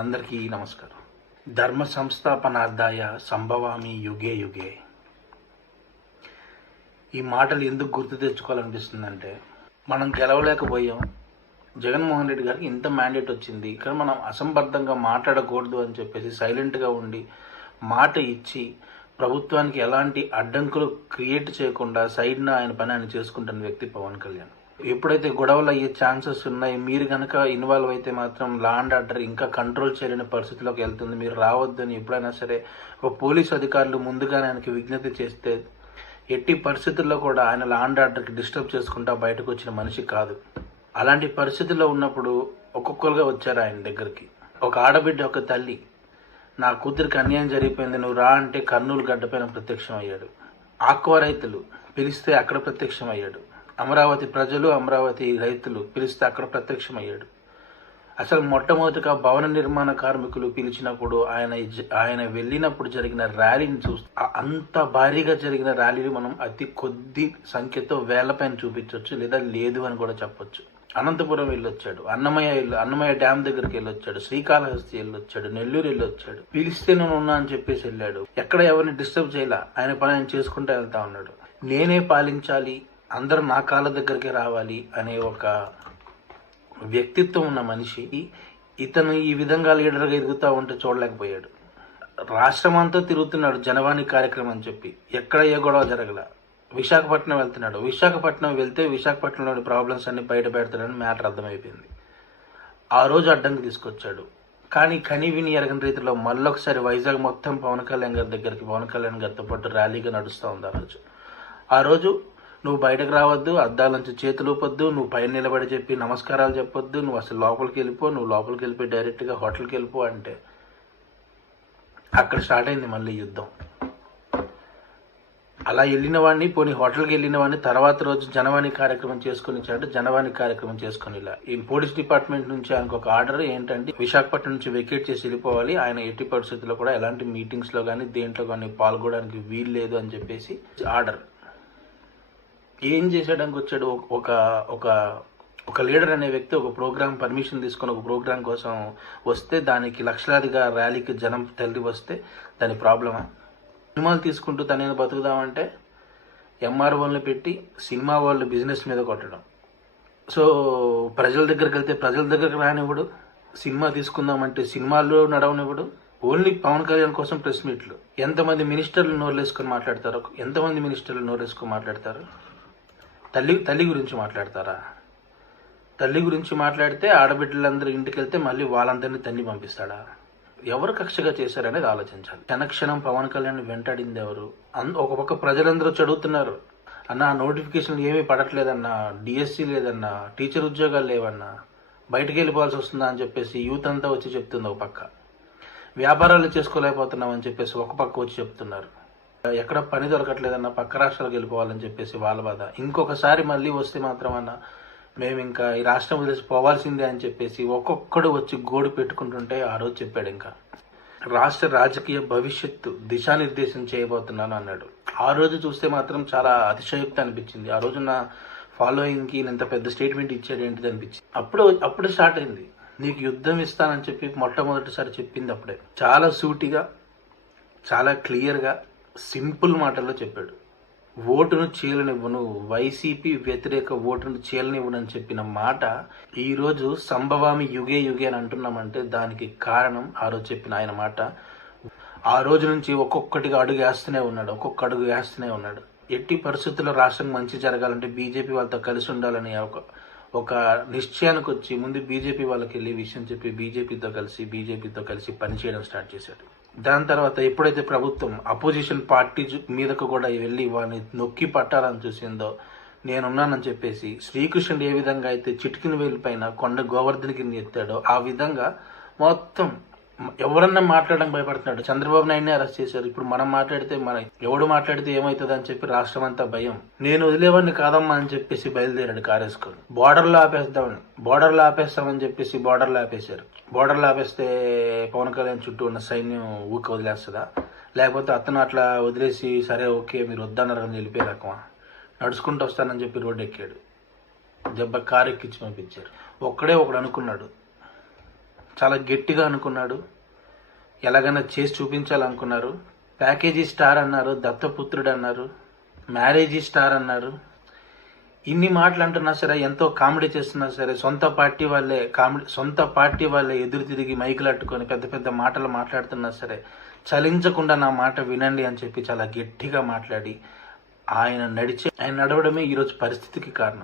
అందరికీ నమస్కారం. ధర్మ సంస్థాపనార్థాయ సంభవామి యుగే యుగే. ఈ మాటలు ఎందుకు గుర్తు తెచ్చుకోవాలనిపిస్తుందంటే మనం గెలవలేకపోయాం. జగన్మోహన్ రెడ్డి గారికి ఇంత మ్యాండేట్ వచ్చింది. కానీ మనం అసంబద్ధంగా మాట్లాడకూడదు అని చెప్పేసి సైలెంట్గా ఉండి మాట ఇచ్చి ప్రభుత్వానికి ఎలాంటి అడ్డంకులు క్రియేట్ చేయకుండా సైడ్న ఆయన పని ఆయన చేసుకుంటున్న వ్యక్తి పవన్ కళ్యాణ్. ఎప్పుడైతే గొడవలు అయ్యే ఛాన్సెస్ ఉన్నాయి మీరు కనుక ఇన్వాల్వ్ అయితే మాత్రం లా అండ్ ఆర్డర్ ఇంకా కంట్రోల్ చేయలేని పరిస్థితిలోకి వెళ్తుంది. మీరు రావద్దని ఎప్పుడైనా సరే ఒక పోలీస్ అధికారులు ముందుగానే ఆయనకి విజ్ఞప్తి చేస్తే ఎట్టి పరిస్థితుల్లో కూడా ఆయన లా అండ్ ఆర్డర్కి డిస్టర్బ్ చేసుకుంటా బయటకు వచ్చిన మనిషి కాదు. అలాంటి పరిస్థితుల్లో ఉన్నప్పుడు ఒక్కొక్కరుగా వచ్చారు ఆయన దగ్గరికి. ఒక ఆడబిడ్డ ఒక తల్లి నా కూతురికి అన్యాయం జరిగిపోయింది నువ్వు రా అంటే కర్నూలు గడ్డపైన ప్రత్యక్షం అయ్యాడు ఆక్వా రైతులు పిలిస్తే అక్కడ ప్రత్యక్షం అయ్యాడు అమరావతి ప్రజలు అమరావతి రైతులు పిలిస్తే అక్కడ ప్రత్యక్షం అయ్యాడు అసలు మొట్టమొదటిగా భవన నిర్మాణ కార్మికులు పిలిచినప్పుడు ఆయన ఆయన వెళ్ళినప్పుడు జరిగిన ర్యాలీని చూస్తే అంత భారీగా జరిగిన ర్యాలీని మనం అతి కొద్ది సంఖ్యతో వేలపైన చూపించవచ్చు లేదా లేదు అని కూడా చెప్పొచ్చు. అనంతపురం వెళ్ళొచ్చాడు అన్నమయ్య వెళ్ళి అన్నమయ్య డ్యామ్ దగ్గరికి వెళ్ళొచ్చాడు శ్రీకాళహస్తి వెళ్ళొచ్చాడు నెల్లూరు వెళ్ళొచ్చాడు. పిలిస్తే నేను ఉన్నా అని చెప్పేసి వెళ్ళాడు. ఎక్కడ ఎవరిని డిస్టర్బ్ చేయాల ఆయన పని ఆయన చేసుకుంటూ వెళ్తా ఉన్నాడు. నేనే పాలించాలి అందరూ నా కాళ్ళ దగ్గరికి రావాలి అనే ఒక వ్యక్తిత్వం ఉన్న మనిషి ఇతను ఈ విధంగా లీడర్గా ఎదుగుతూ ఉంటే చూడలేకపోయాడు. రాష్ట్రం అంతా తిరుగుతున్నాడు జనవాణి కార్యక్రమం అని చెప్పి. ఎక్కడ ఏ గొడవ జరగల. విశాఖపట్నం వెళ్తున్నాడు. విశాఖపట్నం వెళ్తే విశాఖపట్నంలోని ప్రాబ్లమ్స్ అన్ని బయట పెడతాడని మ్యాటర్ అర్థమైపోయింది. ఆ రోజు అడ్డంకి తీసుకొచ్చాడు. కానీ కని విని ఎరగని రీతిలో మళ్ళొకసారి వైజాగ్ మొత్తం పవన్ కళ్యాణ్ గారి దగ్గరికి పవన్ కళ్యాణ్ గారితో పాటు ర్యాలీగా నడుస్తూ ఉంది ఆ రోజు ఆ రోజు. నువ్వు బయటకు రావద్దు అద్దాల నుంచి చేతులు ఊపొద్దు నువ్వు పైన నిలబడి చెప్పి నమస్కారాలు చెప్పొద్దు నువ్వు అసలు లోపలికి వెళ్ళిపో నువ్వు లోపలికి వెళ్ళిపోయి డైరెక్ట్గా హోటల్కి వెళ్ళిపో అంటే అక్కడ స్టార్ట్ అయింది మళ్ళీ యుద్ధం. అలా వెళ్ళిన వాడిని పోనీ హోటల్కి వెళ్ళిన వాడిని తర్వాత రోజు జనవాణి కార్యక్రమం చేసుకుని అంటే జనవాణి కార్యక్రమం చేసుకుని ఇలా. ఈ పోలీస్ డిపార్ట్మెంట్ నుంచి ఆయనకు ఒక ఆర్డర్ ఏంటంటే విశాఖపట్నం నుంచి వెకేట్ చేసి వెళ్ళిపోవాలి. ఆయన ఎట్టి పరిస్థితుల్లో కూడా ఎలాంటి మీటింగ్స్లో కానీ దేంట్లో కానీ పాల్గొనడానికి వీలు లేదు అని చెప్పేసి ఆర్డర్. ఏం చేసేయడానికి వచ్చాడు? ఒక- ఒక ఒక లీడర్ అనే వ్యక్తి ఒక ప్రోగ్రామ్ పర్మిషన్ తీసుకొని ఒక ప్రోగ్రామ్ కోసం వస్తే దానికి లక్షలాదిగా ర్యాలీకి జనం తల్లి వస్తే దాని ప్రాబ్లమా? సినిమాలు తీసుకుంటూ తనేదో బతుకుదామంటే ఎంఆర్ఓల్ని పెట్టి సినిమా వాళ్ళు బిజినెస్ మీద కొట్టడం. సో ప్రజల దగ్గరికి వెళ్తే ప్రజల దగ్గరకు రానివ్వడు. సినిమా తీసుకుందామంటే సినిమాల్లో నడవనివ్వడు. ఓన్లీ పవన్ కళ్యాణ్ కోసం ప్రెస్ మీట్లు. ఎంతమంది మినిస్టర్లు నోరులేసుకొని మాట్లాడతారు ఎంతమంది మినిస్టర్లు నోరేసుకొని మాట్లాడతారు తల్లి తల్లి గురించి మాట్లాడతారా? తల్లి గురించి మాట్లాడితే ఆడబిడ్డలందరూ ఇంటికి వెళ్తే మళ్ళీ వాళ్ళందరినీ తల్లి పంపిస్తాడా? ఎవరు కక్షగా చేశారనేది ఆలోచించాలి. క్షణక్షణం పవన్ కళ్యాణ్ వెంటాడింది ఎవరు? అంద ఒక పక్క ప్రజలందరూ చదువుతున్నారు అన్న నోటిఫికేషన్ ఏమీ పడట్లేదన్నా డిఎస్సి లేదన్నా టీచర్ ఉద్యోగాలు లేవన్నా బయటికి వెళ్ళిపోవాల్సి వస్తుందా అని చెప్పేసి యూత్ అంతా వచ్చి చెప్తుంది ఒక పక్క. వ్యాపారాలు చేసుకోలేకపోతున్నాం అని చెప్పేసి ఒక పక్క వచ్చి చెప్తున్నారు. ఎక్కడ పని దొరకట్లేదన్న పక్క రాష్ట్రాలకు వెళ్ళిపోవాలని చెప్పేసి వాళ్ళ బాధ. ఇంకొకసారి మళ్ళీ వస్తే మాత్రం అన్న మేము ఇంకా ఈ రాష్ట్రం వదిలేసి పోవాల్సిందే అని చెప్పేసి ఒక్కొక్కడు వచ్చి గోడు పెట్టుకుంటుంటే ఆ రోజు చెప్పాడు ఇంకా. రాష్ట్ర రాజకీయ భవిష్యత్తు దిశానిర్దేశం చేయబోతున్నాను అన్నాడు. ఆ రోజు చూస్తే మాత్రం చాలా అతిశయోక్తి అనిపించింది. ఆ రోజు నా ఫాలోయింగ్కి ఇంత పెద్ద స్టేట్మెంట్ ఇచ్చాడు ఏంటిది అనిపించింది. అప్పుడు అప్పుడు స్టార్ట్ అయింది. నీకు యుద్ధం ఇస్తానని చెప్పి మొట్టమొదటిసారి చెప్పింది అప్పుడే. చాలా సూటిగా చాలా క్లియర్గా సింపుల్ మాటల్లో చెప్పాడు. ఓటును చీలనివ్వను వైసీపీ వ్యతిరేక ఓటును చీలనివ్వను అని చెప్పిన మాట ఈరోజు సంభవామి యుగే యుగే అని అంటున్నామంటే దానికి కారణం ఆ రోజు చెప్పిన ఆయన మాట. ఆ రోజు నుంచి ఒక్కొక్కటిగా అడుగు వేస్తూనే ఉన్నాడు ఒక్కొక్క అడుగు వేస్తూనే ఉన్నాడు. ఎట్టి పరిస్థితుల్లో రాష్ట్రం మంచి జరగాలంటే బీజేపీ వాళ్ళతో కలిసి ఉండాలని ఒక ఒక నిశ్చయానికి వచ్చి ముందు బీజేపీ వాళ్ళకి వెళ్ళి విషయం చెప్పి బీజేపీతో కలిసి బీజేపీతో కలిసి పనిచేయడం స్టార్ట్ చేశాడు. దాని తర్వాత ఎప్పుడైతే ప్రభుత్వం అపోజిషన్ పార్టీ మీదకు కూడా వెళ్ళి వాడిని నొక్కి పట్టాలని చూసిందో నేనున్నానని చెప్పేసి శ్రీకృష్ణుడు ఏ విధంగా అయితే చిటికిన వేలు పైన కొండ గోవర్ధన ఎత్తాడో ఆ విధంగా మొత్తం ఎవరన్నా మాట్లాడడం భయపడుతున్నాడు. చంద్రబాబు నాయుడిని అరెస్ట్ చేశారు. ఇప్పుడు మనం మాట్లాడితే మన ఎవడు మాట్లాడితే ఏమవుతుంది అని చెప్పి రాష్ట్రం అంతా భయం. నేను వదిలేవాడిని కాదమ్మా అని చెప్పేసి బయలుదేరాడు కారేసుకొని బోర్డర్లో ఆపేద్దామని బోర్డర్లో ఆపేస్తామని చెప్పేసి బోర్డర్లో ఆపేశారు. బోర్డర్లో ఆపేస్తే పవన్ కళ్యాణ్ చుట్టూ ఉన్న సైన్యం ఊరికి వదిలేస్తుందా? లేకపోతే అతను అట్లా వదిలేసి సరే ఓకే మీరు వద్దన్నారు అని వెళ్ళిపోయే రకమా నడుచుకుంటూ వస్తానని చెప్పి రోడ్డు ఎక్కాడు. దెబ్బ కారు ఎక్కించి పంపించారు. ఒక్కడే ఒకడు అనుకున్నాడు. చాలా గట్టిగా అనుకున్నాడు. ఎలాగైనా చేసి చూపించాలనుకున్నారు. ప్యాకేజీ స్టార్ అన్నారు దత్తపుత్రుడు అన్నారు మ్యారేజీ స్టార్ అన్నారు. ఇన్ని మాటలు అంటున్నా సరే ఎంతో కామెడీ చేస్తున్నా సరే సొంత పార్టీ వాళ్ళే కామెడీ సొంత పార్టీ వాళ్ళే ఎదురు తిరిగి మైకులు అట్టుకొని పెద్ద పెద్ద మాటలు మాట్లాడుతున్నా సరే చలించకుండా నా మాట వినండి అని చెప్పి చాలా గట్టిగా మాట్లాడి ఆయన నడిచే ఆయన నడవడమే ఈరోజు పరిస్థితికి కారణం.